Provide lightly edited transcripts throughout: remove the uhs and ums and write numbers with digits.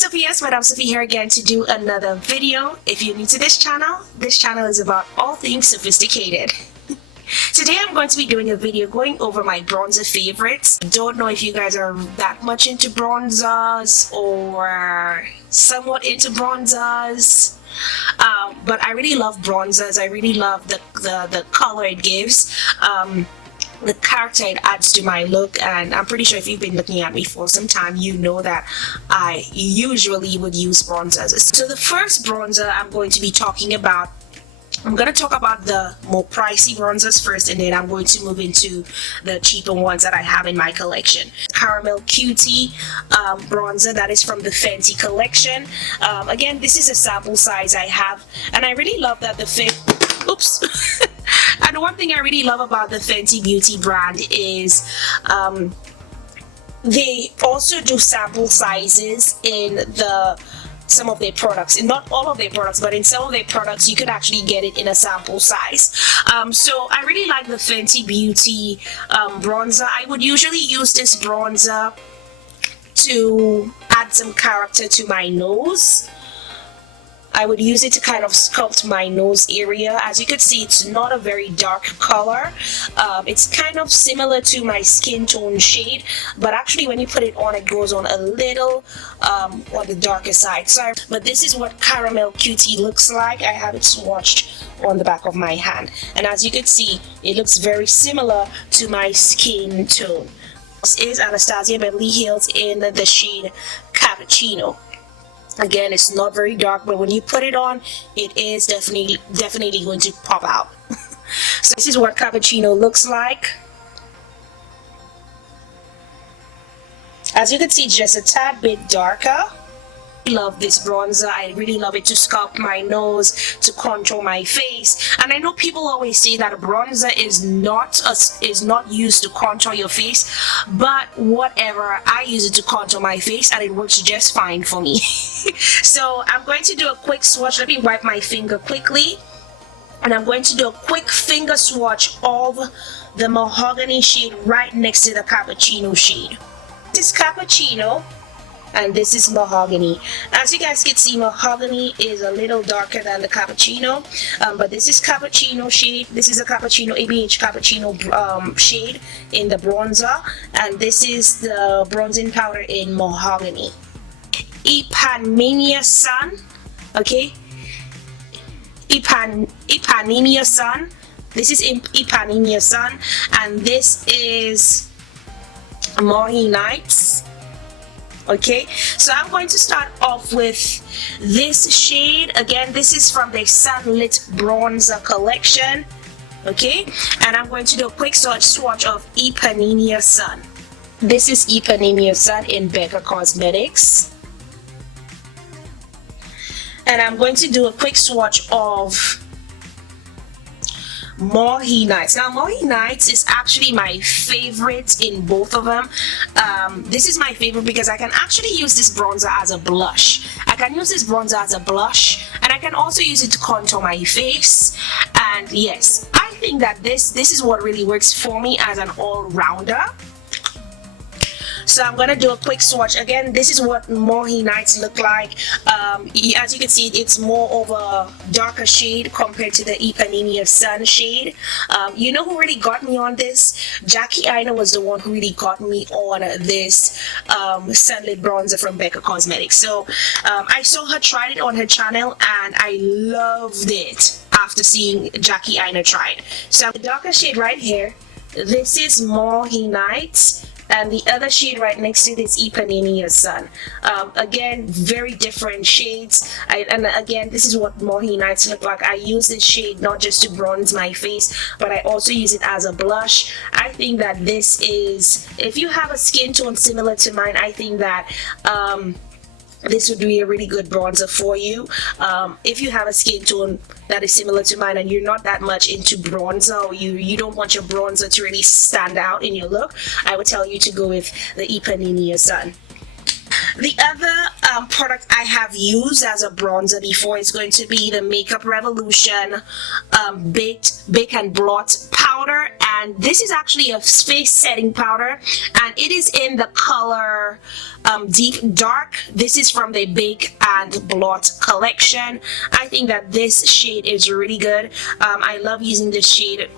Sophie, yes, Madam Sophie here again to do another video. If you're new to this channel is about all things sophisticated. Today I'm going to be doing a video going over my bronzer favorites. Don't know if you guys are that much into bronzers or somewhat into bronzers. But I really love bronzers. I really love the color it gives. The character it adds to my look, and I'm pretty sure if you've been looking at me for some time, you know that I usually would use bronzers. So the first bronzer I'm going to be talking about, I'm going to talk about the more pricey bronzers first, and then I'm going to move into the cheaper ones that I have in my collection. Caramel Cutie bronzer, that is from the Fenty collection. Again, this is a sample size I have, and I really love that oops. And one thing I really love about the Fenty Beauty brand is they also do sample sizes in some of their products. In not all of their products, but in some of their products you could actually get it in a sample size. So I really like the Fenty Beauty bronzer. I would usually use this bronzer to add some character to my nose. I would use it to kind of sculpt my nose area. As you can see, it's not a very dark color. It's kind of similar to my skin tone shade, but actually when you put it on, it goes on a little on the darker side. Sorry, but this is what Caramel Cutie looks like. I have it swatched on the back of my hand, and as you can see, it looks very similar to my skin tone. This is Anastasia Beverly Hills in the shade Cappuccino. Again, it's not very dark, but when you put it on, it is definitely going to pop out. So this is what Cappuccino looks like. As you can see, just a tad bit darker. I love this bronzer. I really love it to sculpt my nose, to contour my face. And I know people always say that a bronzer is not used to contour your face, but whatever, I use it to contour my face and it works just fine for me. So I'm going to do a quick swatch. Let me wipe my finger quickly, and I'm going to do a quick finger swatch of the Mahogany shade right next to the Cappuccino shade. This is Cappuccino and this is Mahogany. As you guys can see, Mahogany is a little darker than the Cappuccino, but this is Cappuccino shade. This is a Cappuccino, ABH Cappuccino shade in the bronzer, and this is the bronzing powder in Mahogany. Ipanema Sun, okay? Ipanema Sun. This is Ipanema Sun, and this is Maui Nights. Okay, so I'm going to start off with this shade. Again, this is from the Sunlit bronzer collection. Okay, and I'm going to do a quick swatch of Ipanema Sun. This is Ipanema Sun in Becca Cosmetics. And I'm going to do a quick swatch of Maui Nights. Now, Maui Nights is actually my favorite in both of them. This is my favorite because I can actually use this bronzer as a blush. I can use this bronzer as a blush, and I can also use it to contour my face. And yes, I think that this is what really works for me as an all-rounder. So I'm gonna do a quick swatch. Again, this is what Maui Nights look like. As you can see, it's more of a darker shade compared to the Ipanema Sun shade. You know who really got me on this? Jackie Aina was the one who really got me on this Sunlit bronzer from Becca Cosmetics. So I saw her try it on her channel, and I loved it after seeing Jackie Aina try it. So the darker shade right here, this is Maui Nights. And the other shade right next to it is Ipanema Sun. Again, very different shades. And again, this is what Maui Nights look like. I use this shade not just to bronze my face, but I also use it as a blush. I think that this is, if you have a skin tone similar to mine, I think that this would be a really good bronzer for you. If you have a skin tone that is similar to mine and you're not that much into bronzer, or you don't want your bronzer to really stand out in your look, I would tell you to go with the Ipanema Sun. The other product I have used as a bronzer before is going to be the Makeup Revolution Bake and Blot powder and this is actually a face setting powder, and it is in the color Deep Dark. This is from the Bake and Blot collection. I think that this shade is really good. I love using this shade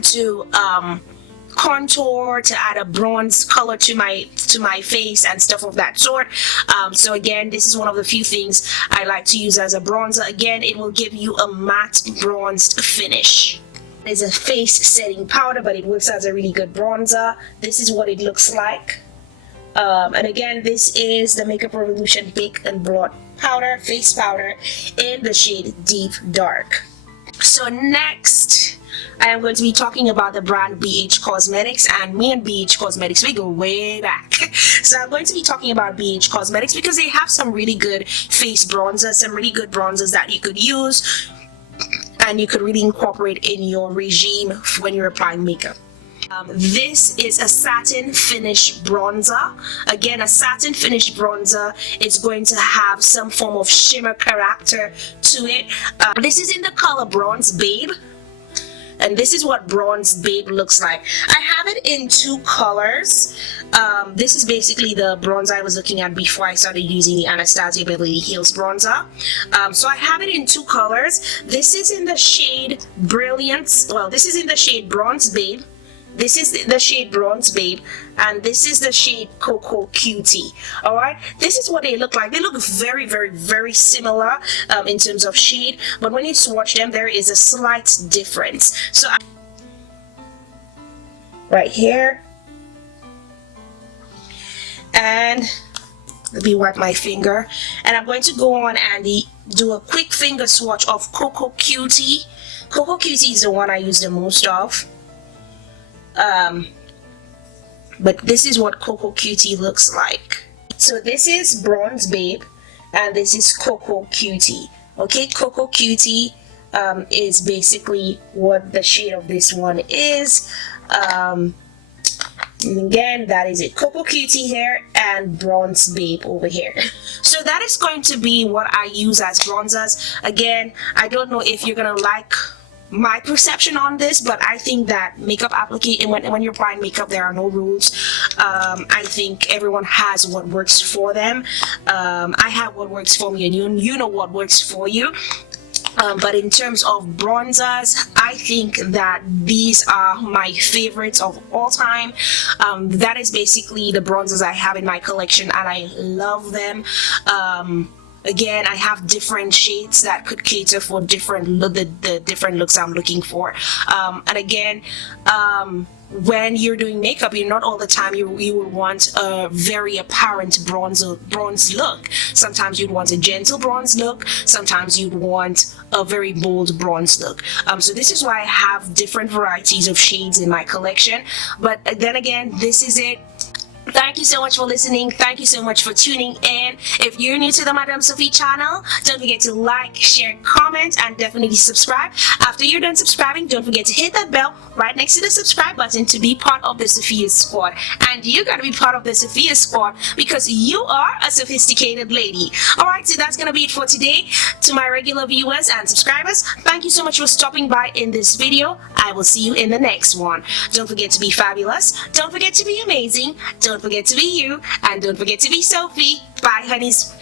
to contour, to add a bronze color to my face and stuff of that sort. So again, this is one of the few things I like to use as a bronzer. Again, it will give you a matte bronzed finish. It's a face setting powder, but it works as a really good bronzer. This is what it looks like. And again, this is the Makeup Revolution Bake and Blot powder, face powder, in the shade Deep Dark. So next, I am going to be talking about the brand BH Cosmetics, and me and BH Cosmetics, we go way back. So I'm going to be talking about BH Cosmetics because they have some really good face bronzers, some really good bronzers that you could use and you could really incorporate in your regime when you're applying makeup. This is a satin finish bronzer. Again, a satin finish bronzer is going to have some form of shimmer character to it. This is in the color Bronze Babe, and this is what Bronze Babe looks like. I have it in two colors. This is basically the bronzer I was looking at before I started using the Anastasia Beverly Hills bronzer. So I have it in two colors. This is in the shade Brilliance. Well, this is in the shade Bronze Babe. This is the shade Bronze Babe, and this is the shade Cocoa Cutie. All right, this is what they look like. They look very, very, very similar in terms of shade, but when you swatch them, there is a slight difference. So right here, and let me wipe my finger, and I'm going to go on and do a quick finger swatch of Cocoa Cutie. Cocoa Cutie is the one I use the most of. But this is what Cocoa Cutie looks like. So this is Bronze Babe, and this is Cocoa Cutie. Okay, Cocoa Cutie is basically what the shade of this one is. And again, that is it. Cocoa Cutie here and Bronze Babe over here. So that is going to be what I use as bronzers. Again, I don't know if you're gonna like my perception on this, but I think that makeup application, when you're applying makeup, there are no rules. I think everyone has what works for them. I have what works for me, and you know what works for you. But in terms of bronzers, I think that these are my favorites of all time. That is basically the bronzers I have in my collection, and I love them. Again, I have different shades that could cater for the different looks I'm looking for. And again, when you're doing makeup, you're not all the time you will want a very apparent bronze look. Sometimes you'd want a gentle bronze look. Sometimes you'd want a very bold bronze look. So this is why I have different varieties of shades in my collection. But then again, this is it. Thank you so much for listening. Thank you so much for tuning in. If you're new to the Madame Sophy channel, don't forget to like, share, comment, and definitely subscribe. After you're done subscribing, don't forget to hit that bell right next to the subscribe button to be part of the Sophia squad. And you gotta be part of the Sophia squad because you are a sophisticated lady. Alright, so that's gonna be it for today. To my regular viewers and subscribers, thank you so much for stopping by in this video. I will see you in the next one. Don't forget to be fabulous. Don't forget to be amazing. Don't forget to be you, and don't forget to be Sophie. Bye, honeys.